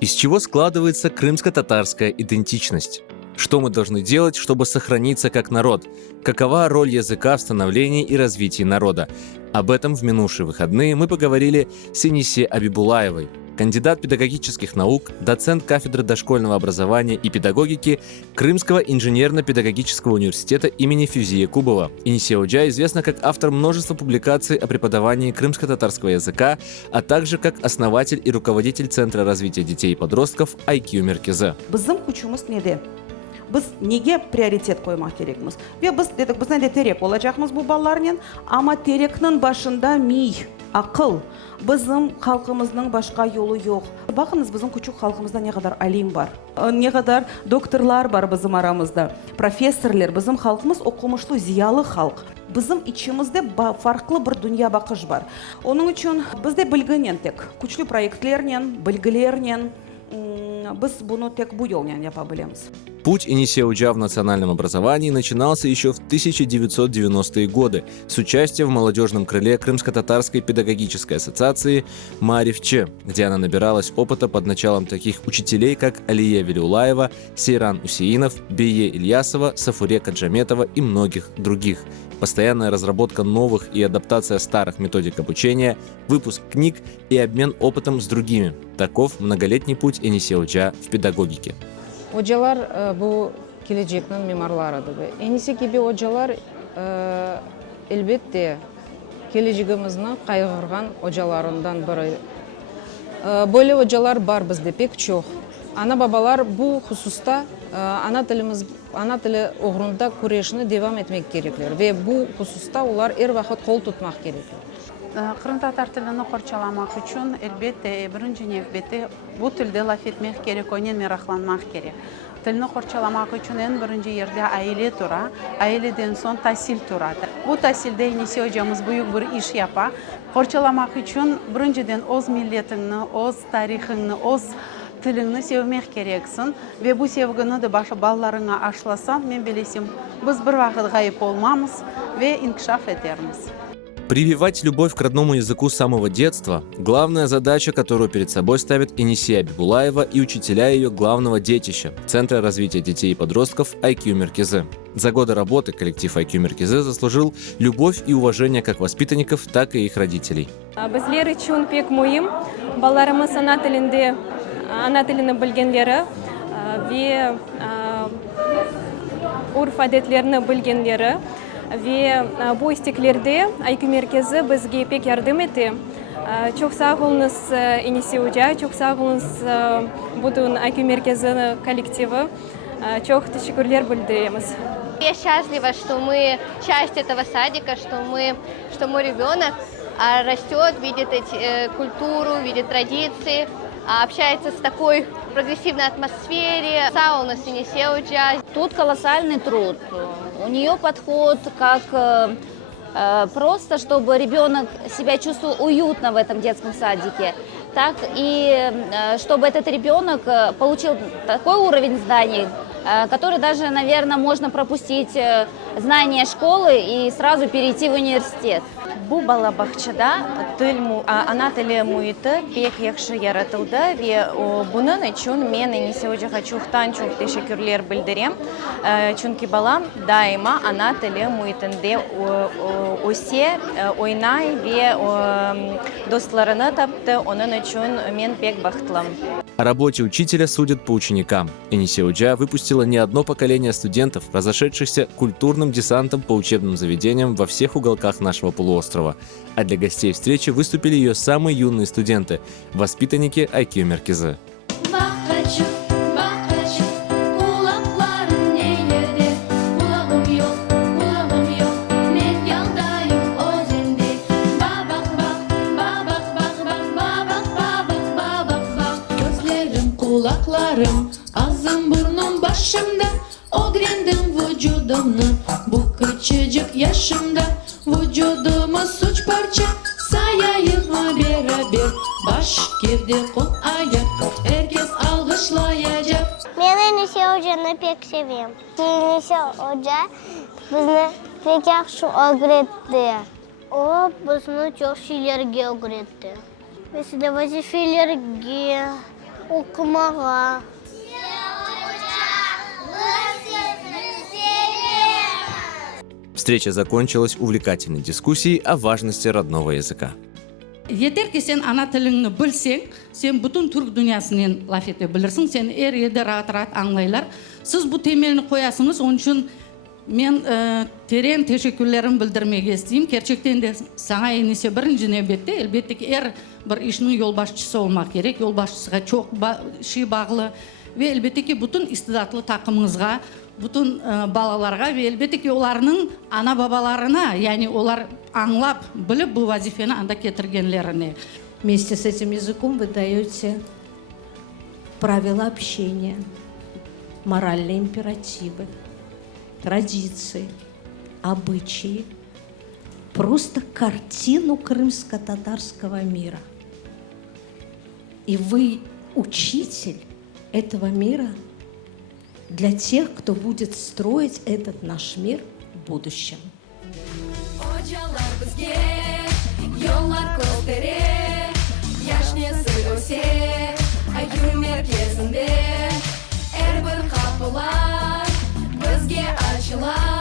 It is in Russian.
Из чего складывается крымско-татарская идентичность? Что мы должны делать, чтобы сохраниться как народ? Какова роль языка в становлении и развитии народа? Об этом в минувшие выходные мы поговорили с Энисе Абибулаевой, кандидат педагогических наук, доцент кафедры дошкольного образования и педагогики Крымского инженерно-педагогического университета имени Фюзия Кубова. Энисе Оджа известна как автор множества публикаций о преподавании крымско-татарского языка, а также как основатель и руководитель Центра развития детей и подростков IQ Меркезе. Biz nega prioritet qo'ymoq kerakmiz? Ve biz dedik, biz nega terek olacakmiz bu ballarning, ama terekning başında miy, akıl. Bizim halkımızın başka yolu yok. Bakınız bizim küçük halkımızda ne kadar alim var, ne kadar doktorlar var bizim aramızda, profesörler. Bizim halkımız okumuşlu, ziyalı halk. Bizim içimizde farklı bir dünya bakış var. Onun için bizde bilginen tek, küçük proyektlerle, bilgilerle biz bunu tek bu yolla yapabileceğiz. Путь Энисе Оджа в национальном образовании начинался еще в 1990-е годы с участия в молодежном крыле Крымско-татарской педагогической ассоциации «Маарифче», где она набиралась опыта под началом таких учителей, как Алия Велиулаева, Сейран Усеинов, Бие Ильясова, Сафуре Каджаметова и многих других. Постоянная разработка новых и адаптация старых методик обучения, выпуск книг и обмен опытом с другими. Таков многолетний путь Энисе Оджа в педагогике. Hocalar bu geleceknin mimarlarıdır. Enisi gibi hocalar elbette geleceğimizin kaygırgan hocalarından biri. Böyle hocalar var bizde pek çok. Ana babalar bu hususta ana tili uğrunda kureyişini devam etmek gerekler ve bu hususta onlar her vakit kol tutmak gerekler. Kırım Tatar tilini qorçalamak için elbette birinci növbette bu tilde laf etmek gerek, oynen meraklanmak gerek. Tilini qorçalamak için en birinci yerde aile tura, aileden son tahsil turadi. Bu tahsilde Enisye hocamız büyük bir iş yapar. Qorçalamak için birinciden öz milletini, öz tarihini, öz tilini sevmek gereksin ve bu sevgini de başka ballarına aşlasan, men bilesem biz bir vakit gayip olmamız ve inkişaf ederiz. Прививать любовь к родному языку с самого детства – главная задача, которую перед собой ставит Энисе Абибулаева и учителя ее главного детища – Центра развития детей и подростков IQ Меркезе. За годы работы коллектив IQ Меркезе заслужил любовь и уважение как воспитанников, так и их родителей. Bizler için pek mühim ballarımız ana tilini bilgenleri ve urf adetlerini bilgenleri. Ve bu isteklerde IQ Merkezi bizge pek yardım etti. Çok sağ olunuz Enisye Hoca, çok sağ olunuz bütün IQ Merkezi коллективы. Çok teşekkürler bildiremiz. Я счастлива, что мы часть этого садика, что мой ребенок растет, видит культуру, видит традиции, общается с такой прогрессивной атмосфере. Сауна с Энисе Оджа. Тут колоссальный труд. У нее подход как просто, чтобы ребенок себя чувствовал уютно в этом детском садике, так и чтобы этот ребенок получил такой уровень знаний, который даже, наверное, можно пропустить знания школы и сразу перейти в университет. Bu bala bağçada ana tili muhiti pek yaxshi yaratildi ve bunun için men Enisye Hocaga çok teşekkürler bildirem. Çünkü balam daima ana tili muhitinde o'se, oynay ve dostlarını taptı. Onun için men pek baxtlım. О работе учителя судят по ученикам. Энисе Оджа выпустила не одно поколение студентов, разошедшихся культурным десантом по учебным заведениям во всех уголках нашего полуострова. А для гостей встречи выступили ее самые юные студенты – воспитанники IQ Меркезе. Kulaklarım, ağzım, burnum başımda, öğrendim vücudumda, bu küçücük yaşımda, vücudumu suç parça, sayayım beraber, baş girdi kol ayak, herkes alkışlayacak. Ben Enisye Hoca'nı pek seviyorum. Enisye Hoca bizni pek yaxshi öğretti. O bizni çok şeylerge öğretti. Mesela vazifelerge, Оқымаға. Встреча закончилась увлекательной дискуссией о важности родного языка. Yeter ki sen ana tilingni bilseng, sen butun Türk dünyasını laf ete bilirsin. Sen er yerde rahat anlaylar. Siz bu temelini koyasınız. Onun için men tereң teşekkürlerimi bildirmege isteyim. Gerçekten de sana enise birinci nöbette elbette ki bir işinin yol başçısı olmak gerek. Yol başçısına çok şey bağlı ve elbette ki bütün istidatlı takımınızga, bütün balalarga ve elbette ki onların ana babalarına, yani onlar anlap, bilip bu vazifeni anda ketirgenlerine. Вместе с этим языком вы даете правила общения, моральные императивы, традиции, обычаи, просто картину крымско-татарского мира. И вы учитель этого мира для тех, кто будет строить этот наш мир в будущем. Merkezinde, her bir kapılar bizge açılar.